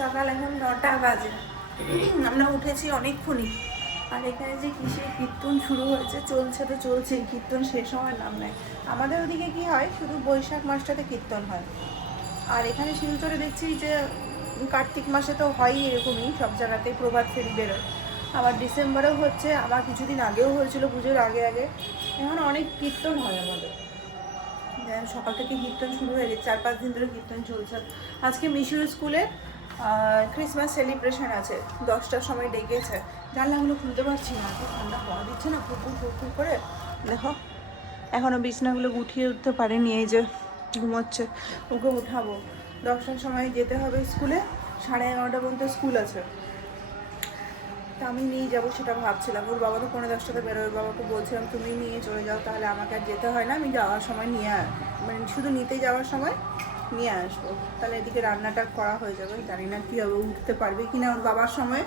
সকাল এখন নটা বাজে। আমরা উঠেছি অনেকক্ষণই। আর এখানে যে কিসের কীর্তন শুরু হয়েছে, চলছে তো চলছে, কীর্তন শেষ হওয়ার নাম নেয় আমাদের ওদিকে কি হয়, শুধু বৈশাখ মাসটাতে কীর্তন হয়। আর এখানে শিলচরে দেখছি যে কার্তিক মাসে তো হয়ই এরকমই, সব জায়গাতেই প্রভাত ফেরি বেরোয়। আবার ডিসেম্বরেও হচ্ছে, আবার কিছুদিন আগেও হয়েছিল পুজোর আগে আগে। এখন অনেক কীর্তন হয় আমাদের। সকাল থেকে কীর্তন শুরু হয়ে গেছে, চার পাঁচ দিন ধরে কীর্তন চলছে। আজকে মিশুর স্কুলে ক্রিসমাস সেলিব্রেশন আছে। দশটার সময় ডেকেছে। জানলাগুলো খুলতে পারছি না। এত ঠান্ডা হওয়া দিচ্ছে না ফুপুর ফুপুর করে। দেখো এখনও বিছনাগুলো গুটিয়ে উঠতে পারেনি, এই যে ঘুমোচ্ছে। ওকে উঠাবো। দশটার সময় যেতে হবে স্কুলে। সাড়ে এগারোটা পর্যন্ত স্কুল আছে। তা আমি নিয়ে যাব সেটা ভাবছিলাম। ওর বাবা তো পনেরো দশটাতে বেরোয় ওর বাবাকে বলছিলাম, তুমি নিয়ে চলে যাও, তাহলে আমাকে আর যেতে হয় না। আমি যাওয়ার সময় নিয়ে মানে শুধু নিতে যাওয়ার সময় নিয়ে আসব। তাহলে এদিকে রান্নাটা করা হয়ে যাবে। জানি না কী হবে, উঠতে পারবে কি না ওর বাবার সময়।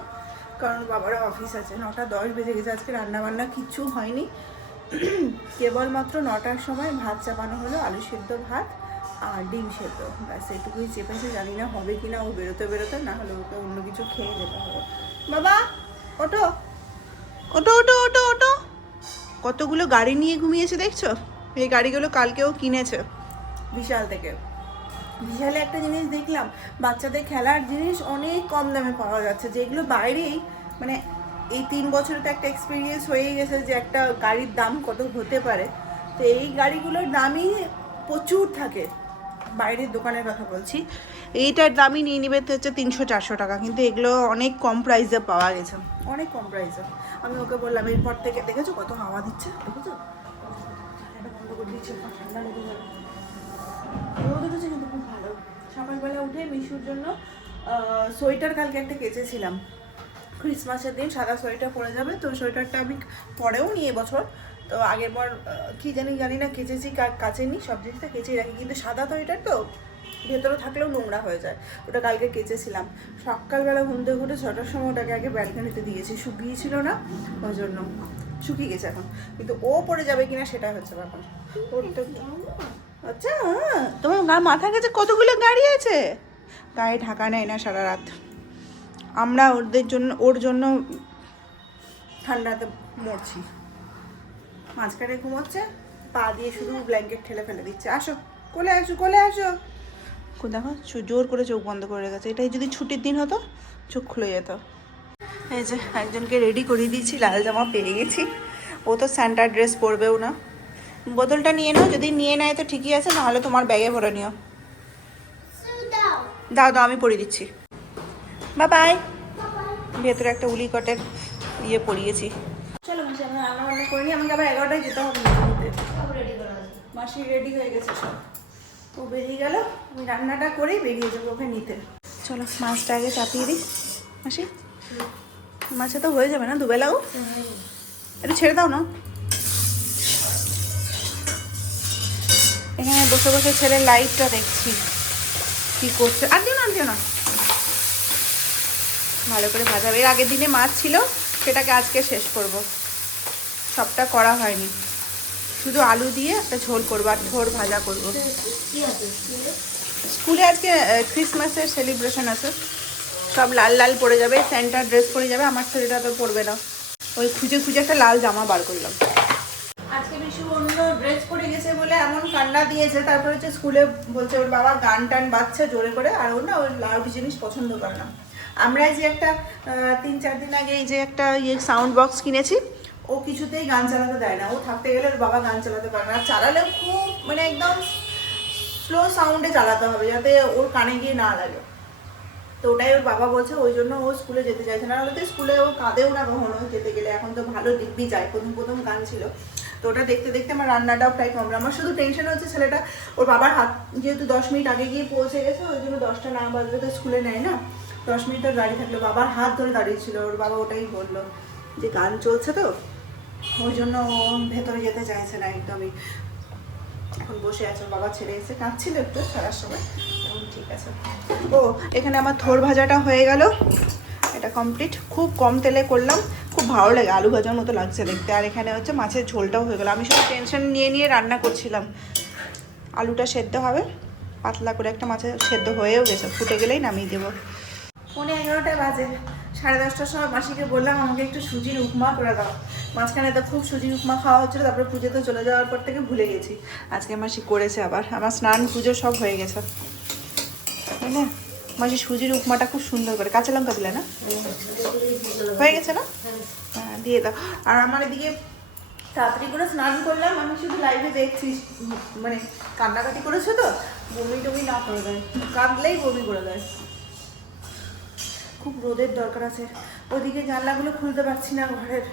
কারণ বাবার অফিস আছে। নটা দশ বেজে গেছে আজকে রান্না বান্না কিচ্ছু হয়নি। কেবলমাত্র নটার সময় ভাত চাপানো হলো, আলু সেদ্ধ ভাত আর ডিম সেদ্ধ। ব্যাস, এটুকুই চেপেছে। জানি না হবে কি না, ও বেরোতে বেরোতে, না হলে ওকে অন্য কিছু খেয়ে যেতে হবে। বাবা ওটো ওটো ওটো ওটো ওটো কতগুলো গাড়ি নিয়ে ঘুমিয়েছে দেখছ? এই গাড়িগুলো কালকেও কিনেছে। বিশাল থেকে। বিশালে একটা জিনিস দেখলাম। বাচ্চাদের খেলার জিনিস অনেক কম দামে পাওয়া যাচ্ছে, যেগুলো বাইরেই মানে এই তিন বছরে তো একটা এক্সপিরিয়েন্স হয়ে গেছে যে একটা গাড়ির দাম কত হতে পারে। তো এই গাড়িগুলোর দামই প্রচুর থাকে। বাইরের দোকানের কথা বলছি। এইটার দামই নিয়ে নিবে হচ্ছে তিনশো চারশো টাকা, কিন্তু এগুলো অনেক কম প্রাইসে পাওয়া গেছে। অনেক কম প্রাইসে আমি ওকে বললাম, এরপর থেকে দেখেছ কত হাওয়া দিচ্ছে? দেখেছ? বন্ধ করে দিয়েছি ঠান্ডা লেগে যাবে সকালবেলা মিশুর জন্য সোয়েটার কালকে একটা কেচেছিলাম। ক্রিসমাসের দিন সাদা সোয়েটার পরে যাবে তো সোয়েটারটা আমি পরেও নি এবছর। তো আগের বার কি জানি জানি না কেচেছি কা- কাচেনি সব জিনিসটা কেচেই রাখি। কিন্তু সাদা সোয়েটার তো ভেতরে থাকলেও নোংরা হয়ে যায় ওটা কালকে কেচেছিলাম। সকালবেলা ঘুম থেকে উঠে ছটার সময় ওটাকে আগে ব্যালকানিতে দিয়েছি শুকিয়েছিল না ওই জন্য শুকিয়ে গেছে এখন। কিন্তু ও পড়ে যাবে কিনা সেটা হচ্ছে ব্যাপার। আচ্ছা হ্যাঁ, তোমার গা মাথার কাছে কতগুলো গাড়ি আছে? গায়ে ঢাকা নেয় না সারা রাত। আমরা ওদের জন্য, ওর জন্য ঠান্ডাতে মরছি। মাঝখানে ঘুমোচ্ছে, পা দিয়ে শুধু ব্ল্যাঙ্কেট ঠেলে ফেলে দিচ্ছে। আসো, কোলে আসো কোলে আসো। দেখো জোর করে চোখ বন্ধ করে রেখেছে। এটাই যদি ছুটির দিন হতো, চোখ খুলে যেত। এই যে, একজনকে রেডি করিয়ে দিয়েছি, লাল জামা পেয়ে গেছি। ও তো স্যান্টার ড্রেস পরবেও না। বোতলটা নিয়ে নাও, যদি নিয়ে নেয় তো ঠিকই আছে, নাহলে তোমার ব্যাগে ভরে নিও। দাও দাও আমি পরিয়ে দিচ্ছি। বা বাই ভেতরে একটা উলিকটের ইয়ে পরিয়েছি। চলো মাসি আমরা রান্না বান্না করে নিই। আমাকে আবার এগারোটায় যেতে হবে। মাসি রেডি হয়ে গেছে সব। ও বেরিয়ে গেল। আমি রান্নাটা করেই বেরিয়ে যাব ওকে নিতে। চলো মাছটা আগে চাপিয়ে দিই। মাসি মাছে তো হয়ে যাবে না দুবেলাও একটু ছেড়ে দাও না। এখানে বসে বসে ছেলে লাইটটা দেখছি। কি করছে? আর দিও না দিও না। ভালো করে ভাজাবে এর আগের দিনে মাছ ছিল, সেটাকে আজকে শেষ করব। সবটা করা হয়নি। শুধু আলু দিয়ে একটা ঝোল করব আর ঝোল ভাজা করব। স্কুলে আজকে ক্রিসমাসের সেলিব্রেশন আছে। সব লাল লাল পরে যাবে সেন্টার ড্রেস পরে যাবে। আমার ছেলেটা তো পরবে না। ওই খুঁজে খুঁজে একটা লাল জামা বার করলাম। আজকে বিশু অন্য ড্রেস পরে গেছে বলে এমন কান্না দিয়েছে। তারপরে হচ্ছে স্কুলে বলছে, ওর বাবা গান টান বাজছে জোরে করে, আর ওর না ওর লাউড জিনিস পছন্দ করে না। আমরা যে একটা তিন চার দিন আগে এই যে একটা ইয়ে সাউন্ড বক্স কিনেছি, ও কিছুতেই গান চালাতে দেয় না। ও থাকতে গেলে ওর বাবা গান চালাতে পারে না। আর চালালেও খুব মানে একদম স্লো সাউন্ডে চালাতে হবে, যাতে ওর কানে গিয়ে না লাগে। তো ওটাই ওর বাবা বলছে, ওই জন্য ও স্কুলে যেতে চাইছে না। তো স্কুলে ও কাঁদেও না কখনো যেতে গেলে। এখন তো ভালো দিব্যি যায়, প্রথম প্রথম গান ছিল। তো ওটা দেখতে দেখতে আমার রান্নাটাও প্রায় কমলো আমার শুধু টেনশন হচ্ছে ছেলেটা, ওর বাবার হাত যেহেতু দশ মিনিট আগে গিয়ে পৌঁছে গেছে, ওই জন্য দশটা না বাজলে তো স্কুলে নেয় না। দশ মিনিট মিনিটের গাড়ি থাকল। বাবার হাত ধরে দাঁড়িয়েছিল ওর বাবা ওটাই বলল যে গান চলছে তো। ওই জন্য ও ভেতরে যেতে চাইছে না একদমই। এখন বসে আছে, ওর বাবা ছেড়ে এসে কাঁদছিল একটু ছাড়ার সময়। ও এখানে আমার থোর ভাজাটা হয়ে গেল। এটা কমপ্লিট খুব কম তেলে করলাম। খুব ভালো লাগে আলু ভাজার মতো লাগছে দেখতে। আর এখানে হচ্ছে মাছের ঝোলটাও হয়ে গেল। আমি শুধু টেনশন নিয়ে নিয়ে রান্না করছিলাম। আলুটা সেদ্ধ হবে। পাতলা করে একটা মাছের সেদ্ধ হয়েও গেছে। ফুটে গেলেই নামিয়ে দেবো। পৌনে এগারোটা বাজে। সাড়ে দশটার সময় মাসিকে বললাম আমাকে একটু সুজির উপমা করে দাও। মাঝখানে তো খুব সুজির উপমা খাওয়া হচ্ছিল। তারপরে পুজোতে চলে যাওয়ার পর থেকে ভুলে গেছি। আজকে মাসি করেছে আবার। আমার স্নান পুজো সব হয়ে গেছে। না? মাসি সুজির উপমাটা খুব সুন্দর করে, কাঁচা লঙ্কা দিলে না? হয়ে গেছে না? হ্যাঁ দিয়ে দাও। আর আমার এদিকে তাড়াতাড়ি করে স্নান করলাম, আমি শুধু লাইভে দেখছি মানে কান্নাকাটি করেছ তো? বমি টমি না করে দেয়। কাঁদলেই বমি করে দেয়। খুব রোদের দরকার আছে। ওদিকে জানলাগুলো খুলতে পারছি না ঘরের।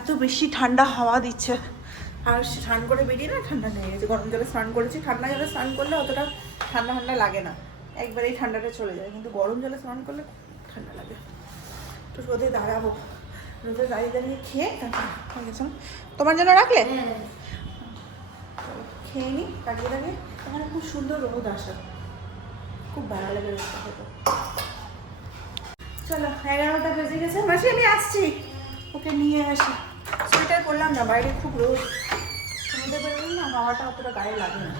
এত বেশি ঠান্ডা হাওয়া দিচ্ছে। আর স্নান করে বেরিয়ে না, ঠান্ডা লেগে গেছে। গরম জলে স্নান করেছি, ঠান্ডা জলে স্নান করলে অতটা ঠান্ডা ঠান্ডা লাগে না। একবারেই ঠান্ডাটা চলে যায় কিন্তু গরম জলে স্নান করলে খুব ঠান্ডা লাগে। একটু রোদে দাঁড়াবো। রোদে দাঁড়িয়ে দাঁড়িয়ে খেয়ে তারপর হয়ে তোমার জন্য রাখলে? খেয়ে নি দাঁড়িয়ে দাঁড়িয়ে। এখানে খুব সুন্দর রোদ আসে। খুব ভালো লাগে রোদটা খেতে চলো এগারোটা বেজে গেছে। মাসি আমি আসছি। ওকে নিয়ে আসি। সোয়েটার করলাম না বাইরে খুব রোদ। সমুদ্রে বেরোলাম না হাওয়াটা অতটা গায়ে লাগে না।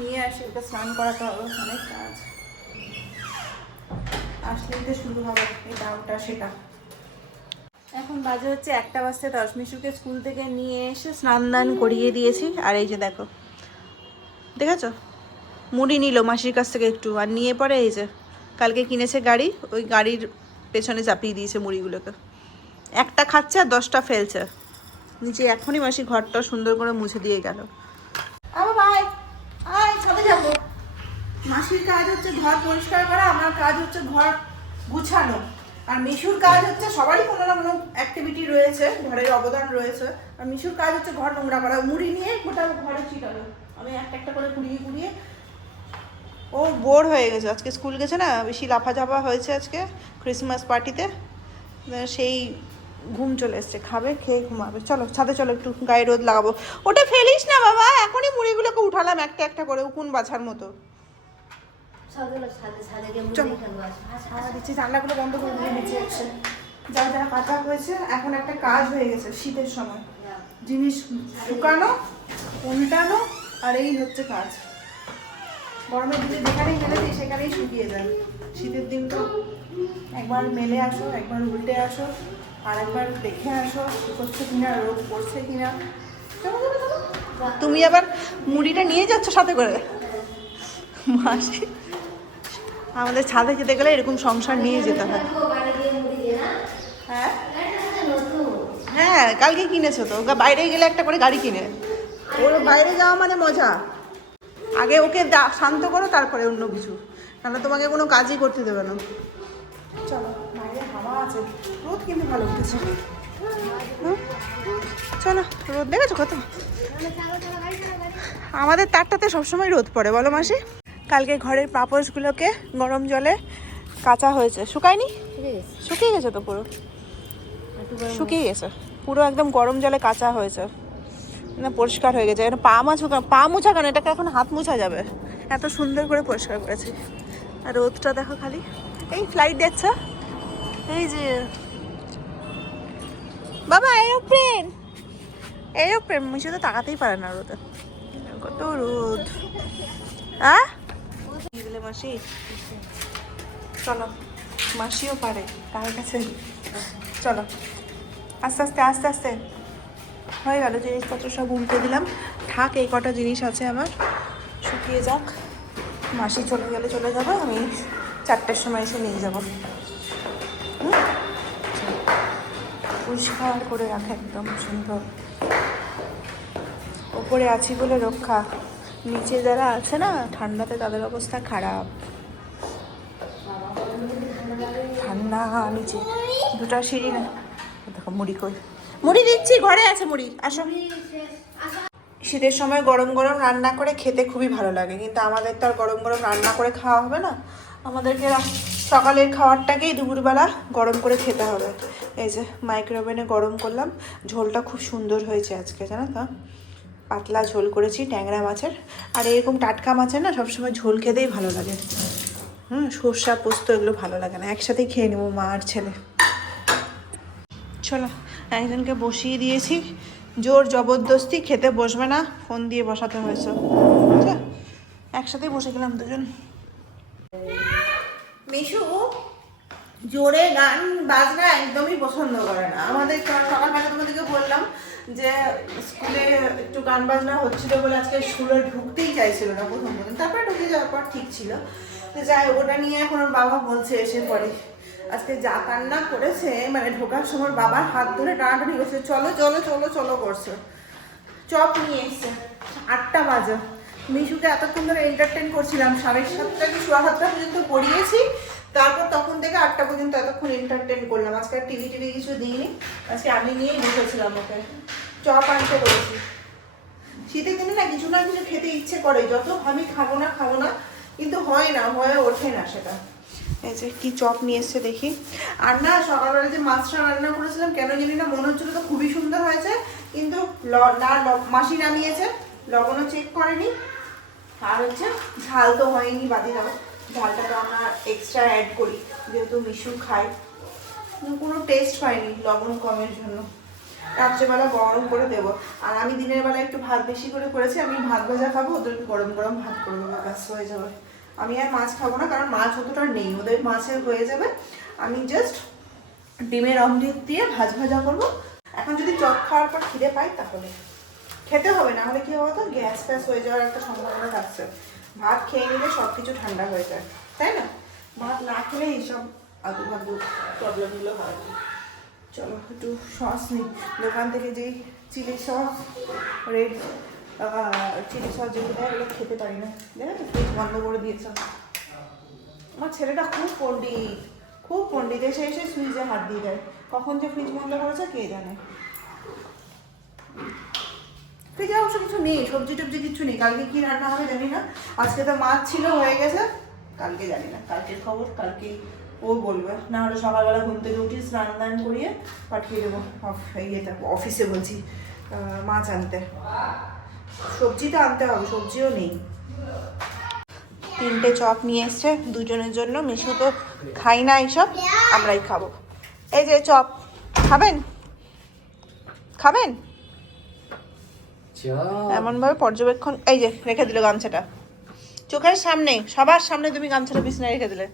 নিয়ে আসি ওকে স্নান করাতে হবে অনেক আসলেই তো শুরু হবে এটা ওটা সেটা। এখন বাজে হচ্ছে একটা বাজতে দশ। মিশুকে স্কুল থেকে নিয়ে এসে স্নান দান করিয়ে দিয়েছি। আর এই যে দেখো, দেখেছ? মুড়ি নিল মাসির কাছ থেকে একটু। আর নিয়ে পরে এই যে, কালকে কিনেছে গাড়ি, ওই গাড়ির পেছনে চাপিয়ে দিয়েছে মুড়িগুলোকে। একটা খাচ্ছে আর দশটা ফেলছে। নিচে এখনই মাসি ঘরটা সুন্দর করে মুছে দিয়ে গেল আবার ভাই আয় ছাদে যাব মাসির কাজ হচ্ছে ঘর পরিষ্কার করা, আমার কাজ হচ্ছে ঘর গুছানো। আর মিশুর কাজ হচ্ছে সবারই কোনো না কোনো অ্যাক্টিভিটি রয়েছে, ঘরের অবদান রয়েছে। আর মিশুর কাজ হচ্ছে ঘর নোংরা করা, মুড়ি নিয়ে গোটা ঘরে ছিটানো। আমি একটা একটা করে কুড়িয়ে কুড়িয়ে ও বোর হয়ে গেছে। আজকে স্কুল গেছে না, বেশি লাফাঝাপা হয়েছে আজকে ক্রিসমাস পার্টিতে সেই ঘুম চলে এসছে, খাবে, খেয়ে ঘুমাবে। চলো, ছাদে চলো, একটু গায়ে রোদ লাগাবো। ওটা ফেলিস না বাবা, এখনই মুড়িগুলোকে উঠালাম একটা একটা করে, উকুন বাছার মতো। দিচ্ছে জানলাগুলো বন্ধ করে দিয়ে নিচে এসে যা যা কাটা হয়েছে এখন একটা কাজ হয়ে গেছে শীতের সময়। জিনিস শুকানো উল্টানো আর এই হচ্ছে কাজ। গরমের দিনে যেখানেই মেলে দিই সেখানেই শুকিয়ে যায়। শীতের দিন তো একবার মেলে আসো একবার উল্টে আসো আর একবার দেখে আসো শুকোচ্ছে কিনা রোদ পড়ছে কিনা। তুমি আবার মুড়িটা নিয়ে যাচ্ছ সাথে করে? মাসি। আমাদের ছাদে যেতে গেলে এরকম সংসার নিয়ে যেতে হয়। হ্যাঁ? হ্যাঁ কালকে কিনেছো তো। বাইরে গেলে একটা করে গাড়ি কিনে। ওর বাইরে যাওয়া মানে মজা। আগে ওকে শান্ত করো, তারপরে অন্য কিছু। নাহলে তোমাকে কোনো কাজই করতে দেবে না। চলো আছে। রোদ কিন্তু ভালো উঠেছে? চলো, রোদ দেখেছ কত? আমাদের তারটাতে সবসময় রোদ পড়ে, বলো মাসি। কালকে ঘরের পাপোশগুলোকে গরম জলে কাঁচা হয়েছে। শুকায়নি? শুকিয়ে গেছে। তো পুরো? শুকিয়ে গেছে। পুরো একদম গরম জলে কাঁচা হয়েছে। না পরিষ্কার হয়ে গেছে। এটা পা মোছা পা মোছা কেন? এটাকে এখন হাত মোছা যাবে। এত সুন্দর করে পরিষ্কার করেছি। আর রোদটা দেখো খালি। এই ফ্লাইট যাচ্ছে এই যে বাবা এরোপ্লেন এরোপ্লেন মিশে তো তাকাতেই পারে না রোদে। কত রোদ। আহ? দিলে মাসি? চলো, মাসিও পারে কার কাছে। চলো, আস্তে আস্তে আস্তে আস্তে। হয়ে গেল, জিনিসপত্র সব উল্টে দিলাম। থাক, এই কটা জিনিস আছে আমার। শুকিয়ে যাক। মাসি চলে গেলে চলে যাব, আমি চারটের সময় এসে নিয়ে যাব? পরিষ্কার করে রাখে একদম সুন্দর। ওপরে আছি বলে রক্ষা। নিচে যারা আছে না, ঠান্ডাতে তাদের অবস্থা খারাপ। ঠান্ডা, নিচে। দুটা সিঁড়ি না। দেখো, মুড়ি কই। মুড়ি দিচ্ছি, ঘরে আছে মুড়ি। আসো। শীতের সময় গরম গরম রান্না করে খেতে খুবই ভালো লাগে, কিন্তু আমাদের তো আর গরম গরম রান্না করে খাওয়া হবে না। আমাদেরকে সকালের খাবারটাকেই দুপুরবেলা গরম করে খেতে হবে। এই যে মাইক্রোওভেনে গরম করলাম। ঝোলটা খুব সুন্দর হয়েছে আজকে, জানো তো? পাতলা ঝোল করেছি ট্যাংরা মাছের। আর এরকম টাটকা মাছের না সবসময় ঝোল খেতেই ভালো লাগে। হুম, সর্ষা, পোস্ত এগুলো ভালো লাগে না। একসাথেই খেয়ে নেব মা আর ছেলে। চলো, একজনকে বসিয়ে দিয়েছি। জোর জবরদস্তি খেতে বসবে না, ফোন দিয়ে বসাতে হয়েছে। একসাথেই বসে গেলাম দুজন। মিশু, জোরে গান, বাজনা একদমই পছন্দ করে না। আমাদের সকালবেলা তোমাদেরকে বললাম যে স্কুলে একটু গান বাজনা হচ্ছিল বলে আজকে স্কুলে ঢুকতেই চাইছিল না প্রথম প্রথম। তারপরে ঢুকে যাওয়ার পর ঠিক ছিল। তো যাই ওটা নিয়ে এখন ওর বাবা বলছে এসে পরে। আজকে যা কান্না করেছে মানে ঢোকার সময় বাবার হাত ধরে টানাটানি করছে। চলো চলো চলো চলো করছে। চপ নিয়ে এসছে। আটটা বাজে। মিশুকে এতক্ষণ ধরে এন্টারটেন করছিলাম। সাড়ে সাতটা কি, সোয়া সাতটা পর্যন্ত পড়িয়েছি। তারপর তখন থেকে আটটা পর্যন্ত এতক্ষণ এন্টারটেন করলাম। আজকে আর টিভি টিভি কিছু দিইনি। আজকে আমি নিয়েই বসেছিলাম ওকে। চপ আনতে করেছি শীতের দিনে না কিছু না কিছু খেতে ইচ্ছে করে। যত আমি খাব না খাব না, কিন্তু হয় না, হয়ে ওঠে না সেটা। এই যে কি চপ নিয়ে এসছে দেখি। আর না, সকালবেলা যে মাছটা রান্না করেছিলাম, কেন জানি না, মনে হচ্ছিল তো খুবই সুন্দর হয়েছে, কিন্তু না মাসি নামিয়েছে, লবণও চেক করেনি। আর হচ্ছে ঝাল তো হয়নি বাদি দাও। ঝালটা তো আমরা এক্সট্রা অ্যাড করি, যেহেতু মিশু খাই। কোনো টেস্ট হয়নি লবণ কমের জন্য। রাত্রেবেলা গরম করে দেবো। আর আমি দিনের বেলা একটু ভাত বেশি করে করেছি, আমি ভাত ভাজা খাব ওদেরকে গরম গরম ভাত করে দেবো, ব্যাস, হয়ে যাবে। আমি আর মাছ খাব না, কারণ মাছ অতটা নেই। ওদের মাছের হয়ে যাবে। আমি জাস্ট ডিমের অমলেট দিয়ে ভাজ ভাজা করব। এখন যদি চপ খাওয়ার পর খিদে পাই তাহলে। খেতে হবে, না হলে কি হবে তো গ্যাস ফ্যাস হয়ে যাওয়ার একটা সম্ভাবনা থাকছে। ভাত খেয়ে নিলে সব কিছু ঠান্ডা হয়ে যায়, তাই না? ভাত না খেলে এইসব আদু আদু প্রবলেমগুলো হয় চলো, একটু সস নিই। দোকান থেকে যেই chilli sauce red chilli sauce যেগুলো দেয় ওগুলো খেতে পারি না। জানো তো ফ্রিজ বন্ধ করে দিয়েছে। আমার ছেলেটা খুব পণ্ডিত খুব পণ্ডিত এসে এসে সুইচে হাত দিয়ে দেয়। কখন যে ফ্রিজ বন্ধ করেছে কে জানে? ফ্রিজে অবশ্য কিছু নেই, সবজি টবজি কিছু নেই। কালকে কি রান্না হবে জানি না। আজকে তো মাছ ছিল, হয়ে গেছে। কালকে জানি না। কালকের খবর, কালকে ও বলবে। না হলে সকালবেলা ঘুম থেকে উঠি স্নান দান করিয়ে পাঠিয়ে দেবো। ইয়েতে অফিসে বলছি মাছ আনতে। সবজি তো আনতে হবে, সবজিও নেই। তিনটে চপ নিয়ে এসছে দুজনের জন্য। মিশু তো খাই না এইসব, আমরাই খাব। এই যে চপ, খাবেন? খাবেন? এমন ভাবে পর্যবেক্ষণ এই যে, রেখে দিল গামছাটা। চোখের সামনে, সবার সামনে তুমি গামছাটা বিছনায় রেখে দিলে।